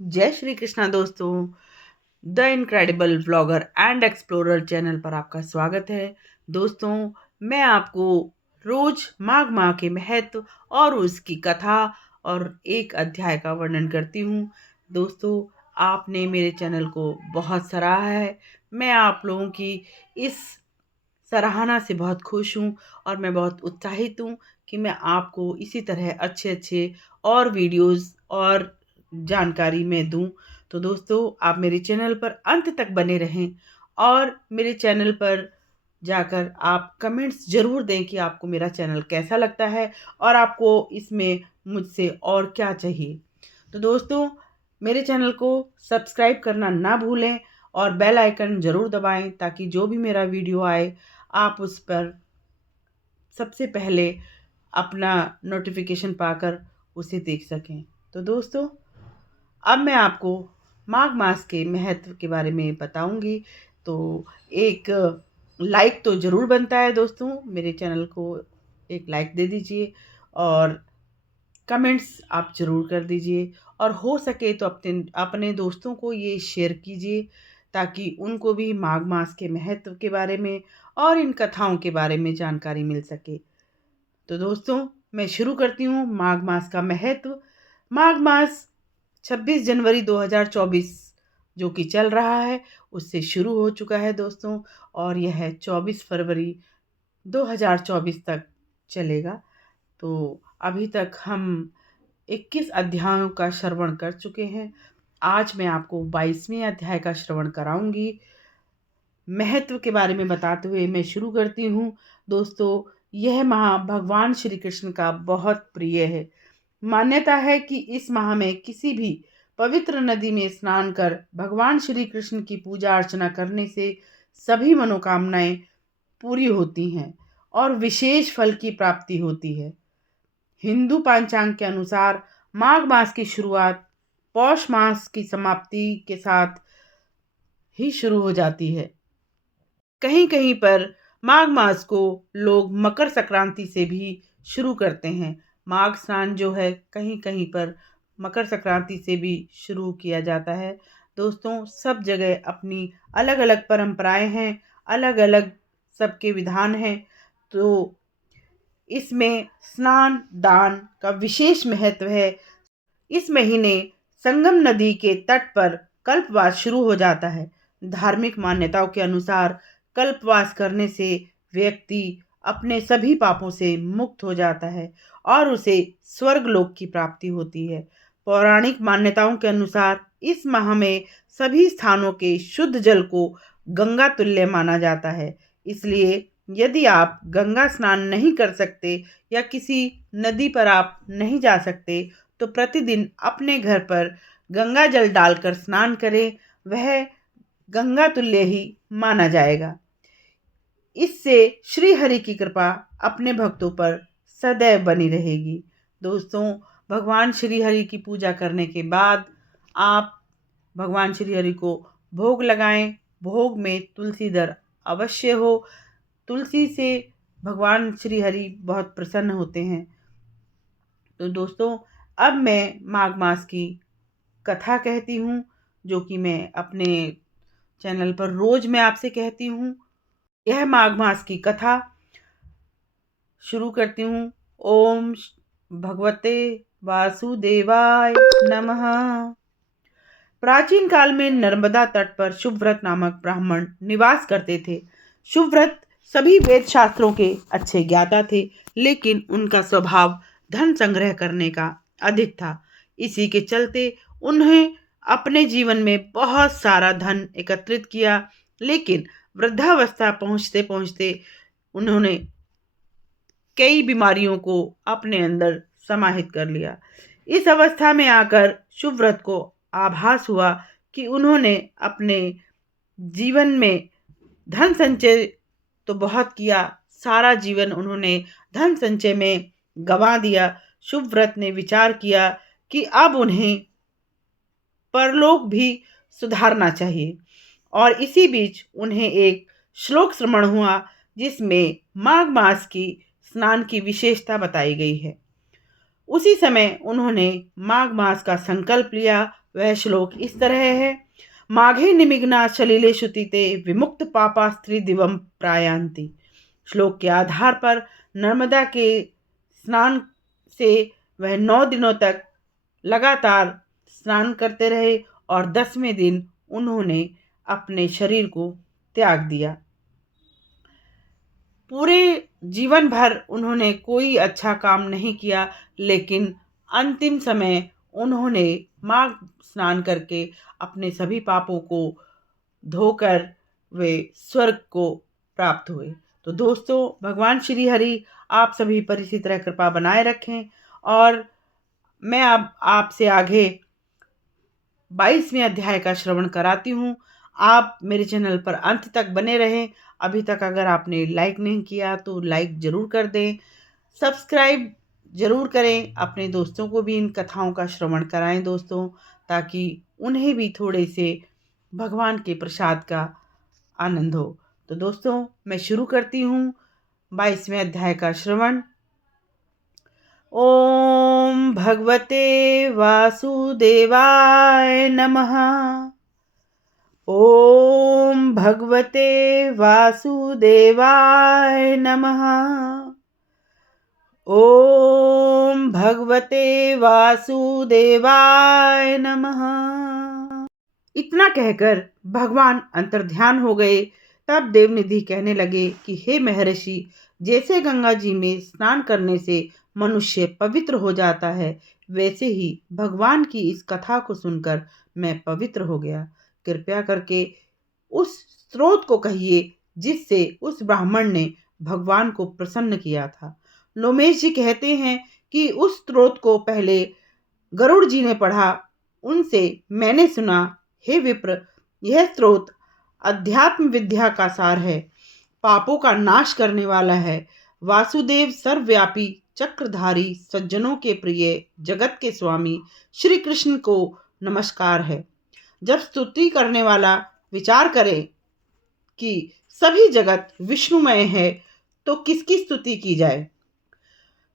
जय श्री कृष्णा दोस्तों। The incredible vlogger and explorer channel पर आपका स्वागत है। दोस्तों, मैं आपको रोज माघ माह के महत्व और उसकी कथा और एक अध्याय का वर्णन करती हूँ। दोस्तों, आपने मेरे चैनल को बहुत सराहा है। मैं आप लोगों की इस सराहना से बहुत खुश हूँ और मैं बहुत उत्साहित हूँ कि मैं आपको इसी तरह अच्छे अच्छे और वीडियोस और जानकारी मैं दूं। तो दोस्तों, आप मेरे चैनल पर अंत तक बने रहें और मेरे चैनल पर जाकर आप कमेंट्स ज़रूर दें कि आपको मेरा चैनल कैसा लगता है और आपको इसमें मुझसे और क्या चाहिए। तो दोस्तों, मेरे चैनल को सब्सक्राइब करना ना भूलें और बेल आइकन ज़रूर दबाएं ताकि जो भी मेरा वीडियो आए आप उस पर सबसे पहले अपना नोटिफिकेशन पाकर उसे देख सकें। तो दोस्तों, अब मैं आपको माघ मास के महत्व के बारे में बताऊंगी। तो एक लाइक तो ज़रूर बनता है दोस्तों, मेरे चैनल को एक लाइक दे दीजिए और कमेंट्स आप ज़रूर कर दीजिए और हो सके तो अपने अपने दोस्तों को ये शेयर कीजिए ताकि उनको भी माघ मास के महत्व के बारे में और इन कथाओं के बारे में जानकारी मिल सके। तो दोस्तों, मैं शुरू करती हूँ माघ मास का महत्व। माघ मास 26 जनवरी 2024 जो कि चल रहा है उससे शुरू हो चुका है दोस्तों, और यह 24 फरवरी 2024 तक चलेगा। तो अभी तक हम 21 अध्यायों का श्रवण कर चुके हैं। आज मैं आपको 22वें अध्याय का श्रवण कराऊंगी। महत्व के बारे में बताते हुए मैं शुरू करती हूँ। दोस्तों, यह माह भगवान श्री कृष्ण का बहुत प्रिय है। मान्यता है कि इस माह में किसी भी पवित्र नदी में स्नान कर भगवान श्री कृष्ण की पूजा अर्चना करने से सभी मनोकामनाएं पूरी होती हैं और विशेष फल की प्राप्ति होती है। हिंदू पंचांग के अनुसार माघ मास की शुरुआत पौष मास की समाप्ति के साथ ही शुरू हो जाती है। कहीं कहीं पर माघ मास को लोग मकर संक्रांति से भी शुरू करते हैं। माघ स्नान जो है कहीं कहीं पर मकर संक्रांति से भी शुरू किया जाता है। दोस्तों, सब जगह अपनी अलग अलग परंपराएं हैं, अलग अलग सबके विधान हैं। तो इसमें स्नान दान का विशेष महत्व है। इस महीने संगम नदी के तट पर कल्पवास शुरू हो जाता है। धार्मिक मान्यताओं के अनुसार कल्पवास करने से व्यक्ति अपने सभी पापों से मुक्त हो जाता है और उसे स्वर्गलोक की प्राप्ति होती है। पौराणिक मान्यताओं के अनुसार इस माह में सभी स्थानों के शुद्ध जल को गंगा तुल्य माना जाता है। इसलिए यदि आप गंगा स्नान नहीं कर सकते या किसी नदी पर आप नहीं जा सकते तो प्रतिदिन अपने घर पर गंगा जल डालकर स्नान करें, वह गंगा तुल्य ही माना जाएगा। इससे श्री हरि की कृपा अपने भक्तों पर सदैव बनी रहेगी। दोस्तों, भगवान श्री हरि की पूजा करने के बाद आप भगवान श्री हरि को भोग लगाएं। भोग में तुलसी दर अवश्य हो। तुलसी से भगवान श्री हरि बहुत प्रसन्न होते हैं। तो दोस्तों, अब मैं माघ मास की कथा कहती हूँ जो कि मैं अपने चैनल पर रोज मैं आपसे कहती हूँ। यह माघ मास की कथा शुरू करती हूँ। ओम भगवते वासुदेवाय नमः। प्राचीन काल में नर्मदा तट पर शुभव्रत नामक ब्राह्मण निवास करते थे। शुभव्रत सभी वेद शास्त्रों के अच्छे ज्ञाता थे, लेकिन उनका स्वभाव धन संग्रह करने का अधिक था। इसी के चलते उन्हें अपने जीवन में बहुत सारा धन एकत्रित किया, लेकिन वृद्धावस्था पहुंचते पहुंचते उन्होंने कई बीमारियों को अपने अंदर समाहित कर लिया। इस अवस्था में आकर शुभव्रत को आभास हुआ कि उन्होंने अपने जीवन में धन संचय तो बहुत किया, सारा जीवन उन्होंने धन संचय में गंवा दिया। शुभव्रत ने विचार किया कि अब उन्हें परलोक भी सुधारना चाहिए, और इसी बीच उन्हें एक श्लोक श्रवण हुआ जिसमें माघ मास की स्नान की विशेषता बताई गई है। उसी समय उन्होंने माघ मास का संकल्प लिया वह श्लोक इस तरह है। माघे निमिग्ना सलिले शुतिते विमुक्त पापा स्त्री दिवम प्रायांति। श्लोक के आधार पर नर्मदा के स्नान से वह 9 दिनों तक लगातार स्नान करते रहे और 10वें दिन उन्होंने अपने शरीर को त्याग दिया। पूरे जीवन भर उन्होंने कोई अच्छा काम नहीं किया, लेकिन अंतिम समय उन्होंने माघ स्नान करके अपने सभी पापों को धोकर वे स्वर्ग को प्राप्त हुए। तो दोस्तों, भगवान श्री हरि आप सभी पर इसी तरह कृपा बनाए रखें और मैं अब आपसे आगे 22वें अध्याय का श्रवण कराती हूँ। आप मेरे चैनल पर अंत तक बने रहें। अभी तक अगर आपने लाइक नहीं किया तो लाइक ज़रूर कर दें, सब्सक्राइब ज़रूर करें, अपने दोस्तों को भी इन कथाओं का श्रवण कराएं दोस्तों, ताकि उन्हें भी थोड़े से भगवान के प्रसाद का आनंद हो। तो दोस्तों, मैं शुरू करती हूँ 22वें अध्याय का श्रवण। ओम भगवते वासुदेवाय नमः। ओम भगवते वासुदेवाय नमः। ओम भगवते वासुदेवाय नमः। इतना कहकर भगवान अंतर्ध्यान हो गए। तब देवनिधि कहने लगे कि हे महर्षि, जैसे गंगा जी में स्नान करने से मनुष्य पवित्र हो जाता है, वैसे ही भगवान की इस कथा को सुनकर मैं पवित्र हो गया। कृपया करके उस स्रोत को कहिए जिससे उस ब्राह्मण ने भगवान को प्रसन्न किया था। लोमेश जी कहते हैं कि उस स्रोत को पहले गरुड़ जी ने पढ़ा, उनसे मैंने सुना, हे विप्र, यह स्रोत अध्यात्म विद्या का सार है, पापों का नाश करने वाला है। वासुदेव सर्वव्यापी चक्रधारी सज्जनों के प्रिय जगत के स्वामी श्री कृष्ण को नमस्कार है। जब स्तुति करने वाला विचार करे कि सभी जगत विष्णुमय है तो किसकी स्तुति की जाए।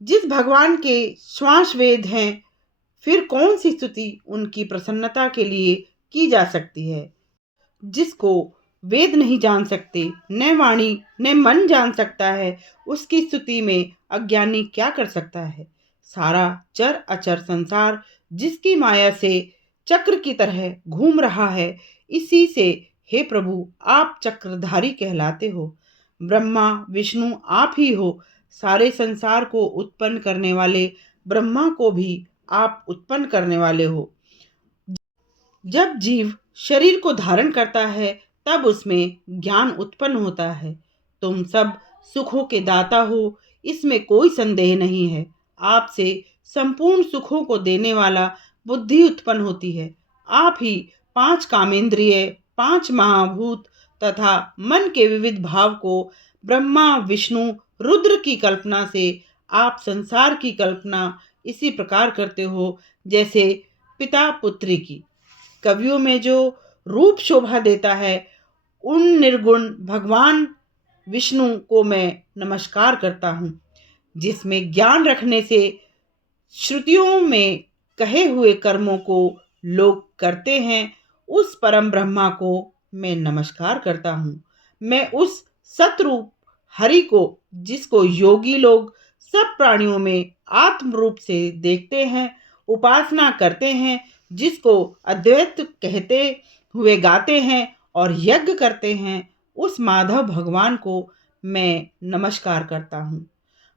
जिस भगवान के श्वास वेद हैं, फिर कौन सी स्तुति उनकी प्रसन्नता के लिए की जा सकती है। जिसको वेद नहीं जान सकते, न वाणी न मन जान सकता है, उसकी स्तुति में अज्ञानी क्या कर सकता है। सारा चर अचर संसार जिसकी माया से चक्र की तरह घूम रहा है, इसी से हे प्रभु आप चक्रधारी कहलाते हो। ब्रह्मा विष्णु आप ही हो। सारे संसार को उत्पन्न करने वाले ब्रह्मा को भी आप उत्पन्न करने वाले हो। जब जीव शरीर को धारण करता है तब उसमें ज्ञान उत्पन्न होता है। तुम सब सुखों के दाता हो, इसमें कोई संदेह नहीं है। आपसे संपूर्ण सुखों को देने वाला बुद्धि उत्पन्न होती है। आप ही 5 कामेंद्रिय, 5 महाभूत तथा मन के विविध भाव को ब्रह्मा विष्णु रुद्र की कल्पना से आप संसार की कल्पना इसी प्रकार करते हो जैसे पिता पुत्री की। कवियों में जो रूप शोभा देता है, उन निर्गुण भगवान विष्णु को मैं नमस्कार करता हूँ। जिसमें ज्ञान रखने से श्रुतियों में कहे हुए कर्मों को लोग करते हैं, उस परम ब्रह्मा को मैं नमस्कार करता हूँ। मैं उस सतरूप हरि को, जिसको योगी लोग सब प्राणियों में आत्म रूप से देखते हैं, उपासना करते हैं, जिसको अद्वैत कहते हुए गाते हैं और यज्ञ करते हैं, उस माधव भगवान को मैं नमस्कार करता हूँ।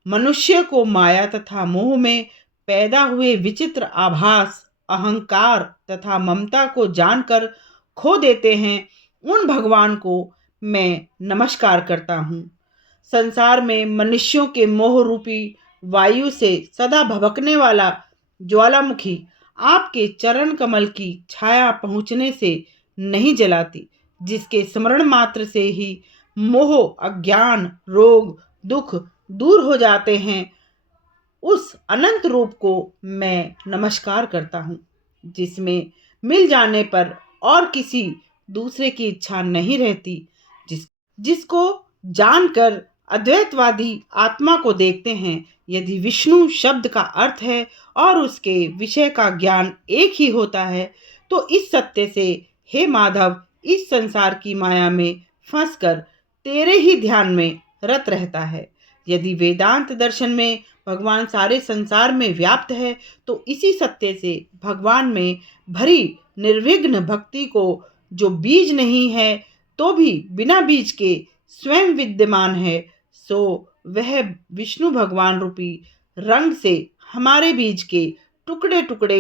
मनुष्य को माया तथा मोह में पैदा हुए विचित्र आभास, अहंकार तथा ममता को जानकर खो देते हैं, उन भगवान को मैं नमस्कार करता हूँ। संसार में मनुष्यों के मोह रूपी वायु से सदा भभकने वाला ज्वालामुखी आपके चरण कमल की छाया पहुँचने से नहीं जलाती। जिसके स्मरण मात्र से ही मोह, अज्ञान, रोग, दुख दूर हो जाते हैं, उस अनंत रूप को मैं नमस्कार करता हूँ। जिसमें मिल जाने पर और किसी दूसरे की इच्छा नहीं रहती। जिसको जानकर अद्वैतवादी आत्मा को देखते हैं। यदि विष्णु शब्द का अर्थ है और उसके विषय का ज्ञान एक ही होता है, तो इस सत्य से हे माधव इस संसार की माया में फंसकर तेरे ही ध्यान में रत रहता है। यदि वेदांत दर्शन में भगवान सारे संसार में व्याप्त है तो इसी सत्य से भगवान में भरी निर्विघ्न भक्ति को जो बीज नहीं है तो भी बिना बीज के स्वयं विद्यमान है, सो वह विष्णु भगवान रूपी रंग से हमारे बीज के टुकड़े टुकड़े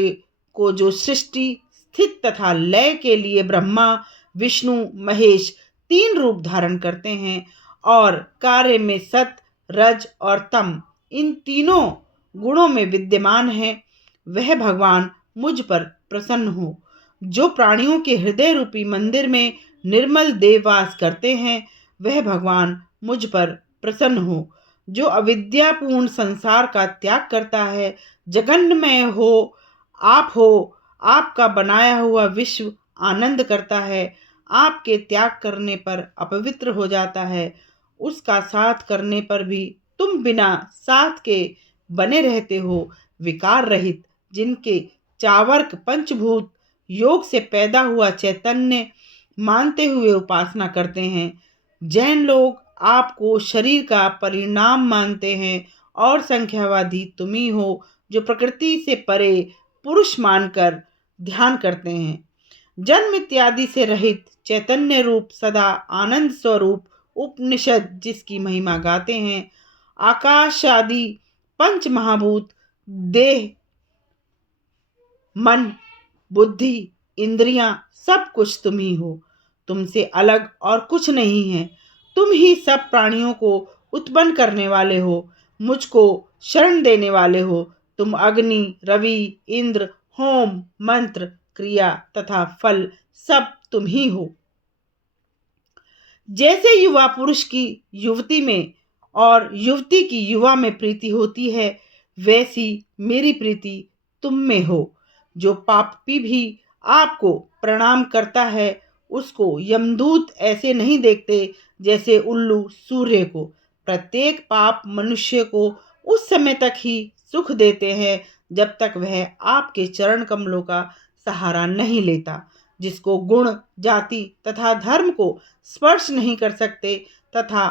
को जो सृष्टि स्थित तथा लय के लिए ब्रह्मा विष्णु महेश तीन रूप धारण करते हैं और कार्य में सत रज और तम इन तीनों गुणों में विद्यमान है, वह भगवान मुझ पर प्रसन्न हो। जो प्राणियों के हृदय रूपी मंदिर में निर्मल देववास करते हैं वह भगवान मुझ पर प्रसन्न हो। जो अविद्यापूर्ण संसार का त्याग करता है, जगन्मय हो, आपका बनाया हुआ विश्व आनंद करता है, आपके त्याग करने पर अपवित्र हो जाता है, उसका साथ करने पर भी तुम बिना साथ के बने रहते हो, विकार रहित जिनके चावर्क पंचभूत योग से पैदा हुआ चैतन्य मानते हुए उपासना करते हैं। जैन लोग आपको शरीर का परिणाम मानते हैं और संख्यावादी तुम ही हो जो प्रकृति से परे पुरुष मानकर ध्यान करते हैं। जन्म इत्यादि से रहित चैतन्य रूप सदा आनंद स्वरूप उपनिषद जिसकी महिमा गाते हैं, आकाश आदि पंच महाभूत देह मन बुद्धि इंद्रियां सब कुछ तुम ही हो, तुमसे अलग और कुछ नहीं है। तुम ही सब प्राणियों को उत्पन्न करने वाले हो, मुझको शरण देने वाले हो। तुम अग्नि रवि इंद्र होम मंत्र क्रिया तथा फल सब तुम ही हो। जैसे युवा पुरुष की युवती में और युवती की युवा में प्रीति होती है, वैसी मेरी प्रीति तुम में हो। जो पापी भी आपको प्रणाम करता है उसको यमदूत ऐसे नहीं देखते जैसे उल्लू सूर्य को। प्रत्येक पाप मनुष्य को उस समय तक ही सुख देते हैं जब तक वह आपके चरण कमलों का सहारा नहीं लेता। जिसको गुण जाति तथा धर्म को स्पर्श नहीं कर सकते तथा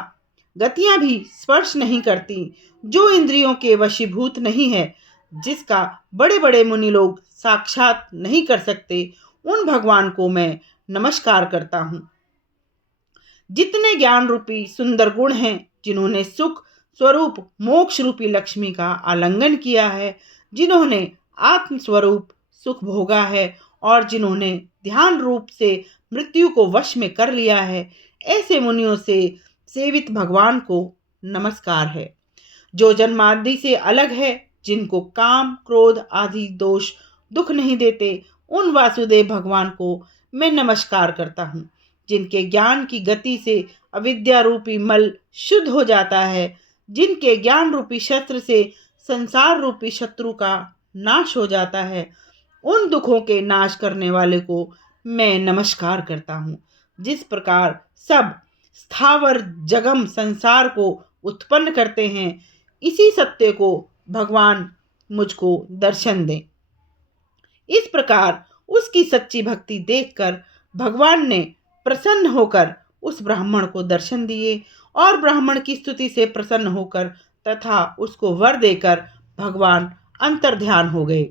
गतियां भी स्पर्श नहीं करती, जो इंद्रियों के वशीभूत नहीं है, जिसका बड़े बड़े मुनि लोग साक्षात नहीं कर सकते, उन भगवान को मैं नमस्कार करता हूँ। जितने ज्ञान रूपी सुंदर गुण हैं, जिन्होंने सुख स्वरूप मोक्ष रूपी लक्ष्मी का आलिंगन किया है, जिन्होंने आत्म स्वरूप सुख भोगा है और जिन्होंने ध्यान रूप से मृत्यु को वश में कर लिया है, ऐसे मुनियों से सेवित भगवान को नमस्कार है। जो जन्मादि से अलग है, जिनको काम क्रोध आदि दोष दुख नहीं देते, उन वासुदेव भगवान को मैं नमस्कार करता हूँ। जिनके ज्ञान की गति से अविद्या रूपी मल शुद्ध हो जाता है, जिनके ज्ञान रूपी शस्त्र से संसार रूपी शत्रु का नाश हो जाता है, उन दुखों के नाश करने वाले को मैं नमस्कार करता हूँ। जिस प्रकार सब स्थावर जगम संसार को उत्पन्न करते हैं, इसी सत्य को भगवान मुझको दर्शन दें। इस प्रकार उसकी सच्ची भक्ति देखकर भगवान ने प्रसन्न होकर उस ब्राह्मण को दर्शन दिए और ब्राह्मण की स्तुति से प्रसन्न होकर तथा उसको वर देकर भगवान अंतर्ध्यान हो गए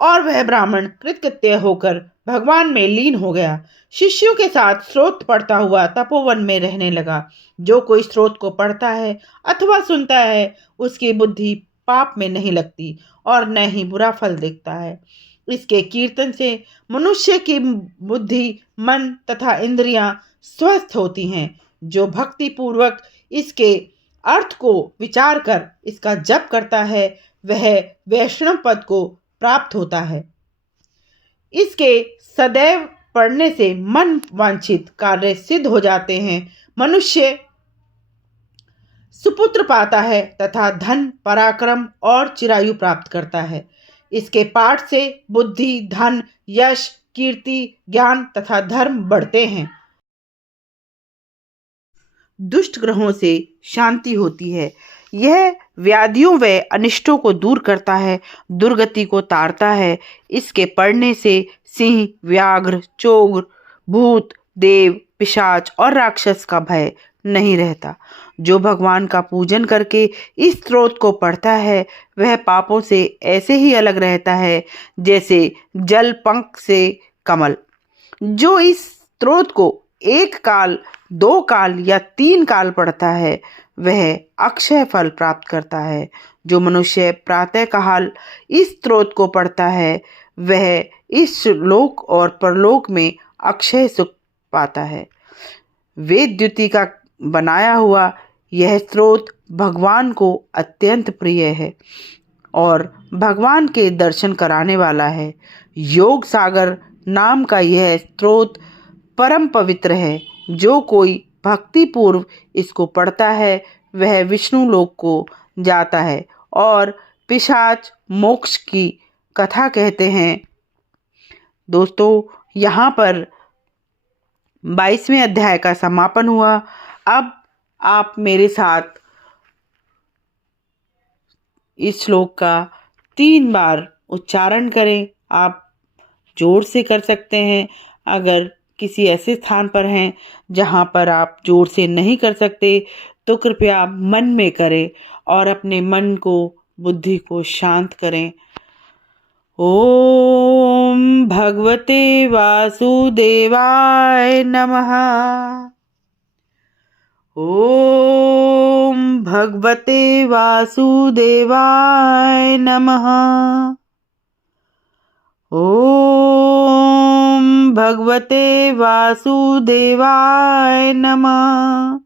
और वह ब्राह्मण कृतकृत्य होकर भगवान में लीन हो गया। शिष्यों के साथ स्रोत पढ़ता हुआ तपोवन में रहने लगा। जो कोई स्रोत को पढ़ता है अथवा सुनता है, उसकी बुद्धि पाप में नहीं लगती और न ही बुरा फल देखता है। इसके कीर्तन से मनुष्य की बुद्धि मन तथा इंद्रियां स्वस्थ होती हैं। जो भक्ति पूर्वक इसके अर्थ को विचार कर इसका जप करता है, वह वैष्णव पद को प्राप्त होता है। इसके सदैव पढ़ने से मन वांछित कार्य सिद्ध हो जाते हैं। मनुष्य सुपुत्र पाता है तथा धन पराक्रम और चिरायु प्राप्त करता है। इसके पाठ से बुद्धि धन यश कीर्ति ज्ञान तथा धर्म बढ़ते हैं। दुष्ट ग्रहों से शांति होती है। यह व्याधियों व अनिष्टों को दूर करता है, दुर्गति को तारता है। इसके पढ़ने से सिंह, व्याघ्र, चोर, भूत, देव, पिशाच और राक्षस का भय नहीं रहता। जो भगवान का पूजन करके इस स्त्रोत को पढ़ता है वह पापों से ऐसे ही अलग रहता है जैसे जल पंख से कमल। जो इस स्त्रोत को एक काल, 2 काल या 3 काल पढ़ता है वह अक्षय फल प्राप्त करता है। जो मनुष्य प्रातः काल इस स्त्रोत को पढ़ता है वह इस लोक और परलोक में अक्षय सुख पाता है। वेद द्युति का बनाया हुआ यह स्त्रोत भगवान को अत्यंत प्रिय है और भगवान के दर्शन कराने वाला है। योग सागर नाम का यह स्त्रोत परम पवित्र है। जो कोई भक्ति पूर्व इसको पढ़ता है वह विष्णु लोक को जाता है और पिशाच मोक्ष की कथा कहते हैं। दोस्तों, यहाँ पर 22वें अध्याय का समापन हुआ। अब आप मेरे साथ इस श्लोक का 3 बार उच्चारण करें। आप जोर से कर सकते हैं। अगर किसी ऐसे स्थान पर हैं जहां पर आप जोर से नहीं कर सकते तो कृपया मन में करें और अपने मन को, बुद्धि को शांत करें। ओम भगवते वासुदेवाय नमः। ओम भगवते वासुदेवाय नमः। ओम भगवते वासुदेवाय नमः।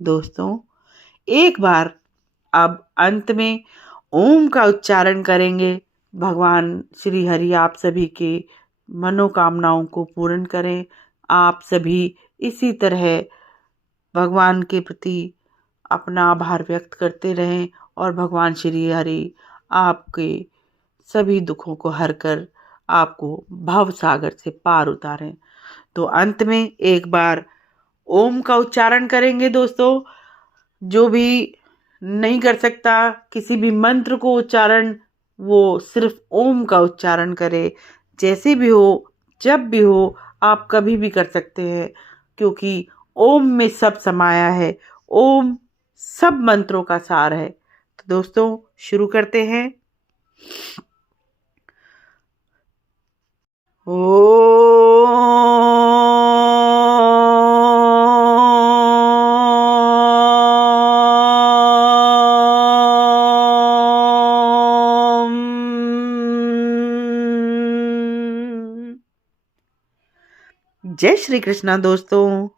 दोस्तों, एक बार अब अंत में ओम का उच्चारण करेंगे। भगवान श्री हरि आप सभी के मनोकामनाओं को पूर्ण करें। आप सभी इसी तरह भगवान के प्रति अपना आभार व्यक्त करते रहें और भगवान श्री हरि आपके सभी दुखों को हर कर आपको भव सागर से पार उतारें। तो अंत में एक बार ओम का उच्चारण करेंगे। दोस्तों, जो भी नहीं कर सकता किसी भी मंत्र को उच्चारण, वो सिर्फ ओम का उच्चारण करे। जैसे भी हो, जब भी हो, आप कभी भी कर सकते हैं क्योंकि ओम में सब समाया है। ओम सब मंत्रों का सार है। तो दोस्तों, शुरू करते हैं। जय श्री कृष्णा दोस्तों।